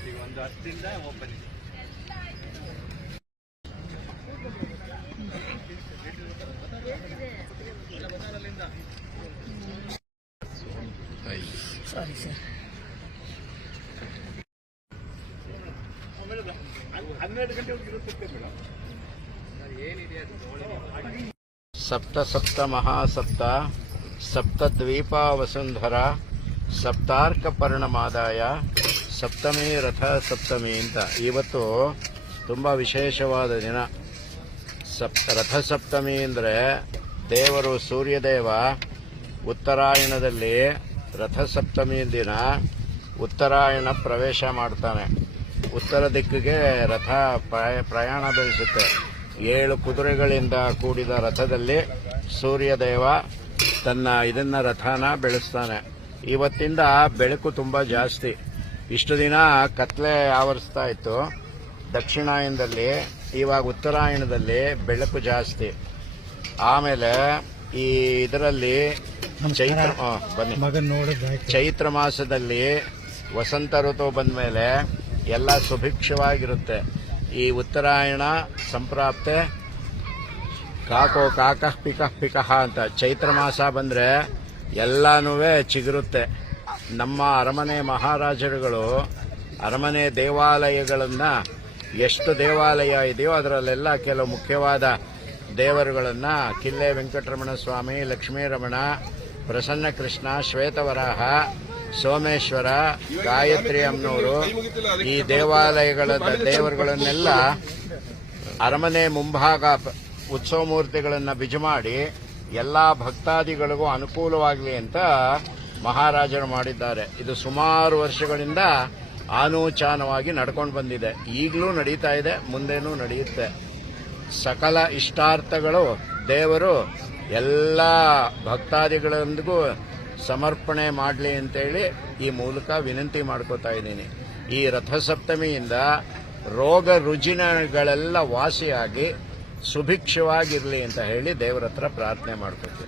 ಈಗ ಒಂದು ಹತ್ತರಿಂದ ಓಪನ್ ಇದೆ. ಸಾರಿ ಸರ್ ಹನ್ನೆರಡು ಗಂಟೆ ಇರುತ್ತೆ ಮೇಡಮ್ ಸಪ್ತ ಸಪ್ತ ಮಹಾಸಪ್ತ ಸಪ್ತ ದ್ವೀಪ ವಸುಂಧರ ಸಪ್ತಾರ್ಕ ಪರಿಣಮಾದಾಯ ಸಪ್ತಮಿ ರಥ ಸಪ್ತಮಿ ಅಂತ. ಇವತ್ತು ತುಂಬ ವಿಶೇಷವಾದ ದಿನ. ಸಪ್, ರಥ ಸಪ್ತಮಿ ಅಂದರೆ ದೇವರು ಸೂರ್ಯದೇವ ಉತ್ತರಾಯಣದಲ್ಲಿ ರಥಸಪ್ತಮಿ ದಿನ ಉತ್ತರಾಯಣ ಪ್ರವೇಶ ಮಾಡ್ತಾನೆ. ಉತ್ತರ ದಿಕ್ಕಿಗೆ ರಥ ಪ್ರಯ- ಪ್ರಯಾಣ ಬೆಳೆಸುತ್ತೆ. ಏಳು ಕುದುರೆಗಳಿಂದ ಕೂಡಿದ ರಥದಲ್ಲಿ ಸೂರ್ಯದೇವ ತನ್ನ ಇದನ್ನ ರಥನ ಬೆಳೆಸ್ತಾನೆ. ಇವತ್ತಿಂದ ಬೆಳಕು ತುಂಬಾ ಜಾಸ್ತಿ. ಇಷ್ಟು ದಿನ ಕತ್ಲೆ ಆವರಿಸ್ತಾ ಇತ್ತು. ದಕ್ಷಿಣಾಯನದಲ್ಲಿ ಇವಾಗ ಉತ್ತರಾಯಣದಲ್ಲಿ ಬೆಳಕು ಜಾಸ್ತಿ. ಆಮೇಲೆ ಈ ಇದರಲ್ಲಿ ಚೈತ್ರ ಬನ್ನಿ. ಚೈತ್ರ ಮಾಸದಲ್ಲಿ ವಸಂತ ಋತು ಬಂದ ಮೇಲೆ ಎಲ್ಲ ಸುಭಿಕ್ಷವಾಗಿರುತ್ತೆ. ಈ ಉತ್ತರಾಯಣ ಸಂಪ್ರಾಪ್ತೆ ಕಾಕೋ ಕಾಕಃ ಪಿಕಃ ಪಿಕಃ ಅಂತ ಚೈತ್ರ ಮಾಸ ಬಂದ್ರೆ ಎಲ್ಲಾನು ಚಿಗುರುತ್ತೆ. ನಮ್ಮ ಅರಮನೆ ಮಹಾರಾಜರುಗಳು ಅರಮನೆ ದೇವಾಲಯಗಳನ್ನು ಎಷ್ಟು ದೇವಾಲಯ ಇದೆಯೋ ಅದರಲ್ಲೆಲ್ಲ ಕೆಲವು ಮುಖ್ಯವಾದ ದೇವರುಗಳನ್ನ ಕಿಲ್ಲೆ ವೆಂಕಟರಮಣ ಸ್ವಾಮಿ, ಲಕ್ಷ್ಮೀರಮಣ ಪ್ರಸನ್ನ ಕೃಷ್ಣ ಶ್ವೇತವರಾಹ, ಸೋಮೇಶ್ವರ, ಗಾಯತ್ರಿ ಅಮ್ಮನವರು ಈ ದೇವಾಲಯಗಳ ದೇವರುಗಳನ್ನೆಲ್ಲ ಅರಮನೆ ಮುಂಭಾಗ ಉತ್ಸವ ಮೂರ್ತಿಗಳನ್ನು ಬಿಜು ಮಾಡಿ ಎಲ್ಲಾ ಭಕ್ತಾದಿಗಳಿಗೂ ಅನುಕೂಲವಾಗಲಿ ಅಂತ ಮಹಾರಾಜರು ಮಾಡಿದ್ದಾರೆ. ಇದು ಸುಮಾರು ವರ್ಷಗಳಿಂದ ಆನೂಚಾನವಾಗಿ ನಡ್ಕೊಂಡು ಬಂದಿದೆ. ಈಗಲೂ ನಡೀತಾ ಇದೆ, ಮುಂದೇನೂ ನಡೆಯುತ್ತೆ. ಸಕಲ ಇಷ್ಟಾರ್ಥಗಳು ದೇವರು ಎಲ್ಲ ಭಕ್ತಾದಿಗಳೊಂದಿಗೂ ಸಮರ್ಪಣೆ ಮಾಡಲಿ ಅಂತೇಳಿ ಈ ಮೂಲಕ ವಿನಂತಿ ಮಾಡ್ಕೋತಾ ಇದ್ದೀನಿ. ಈ ರಥಸಪ್ತಮಿಯಿಂದ ರೋಗ ರುಜಿನಗಳೆಲ್ಲ ವಾಸಿಯಾಗಿ ಸುಭಿಕ್ಷವಾಗಿರಲಿ ಅಂತ ಹೇಳಿ ದೇವರ ಹತ್ರ ಪ್ರಾರ್ಥನೆ ಮಾಡ್ಕೊತೀನಿ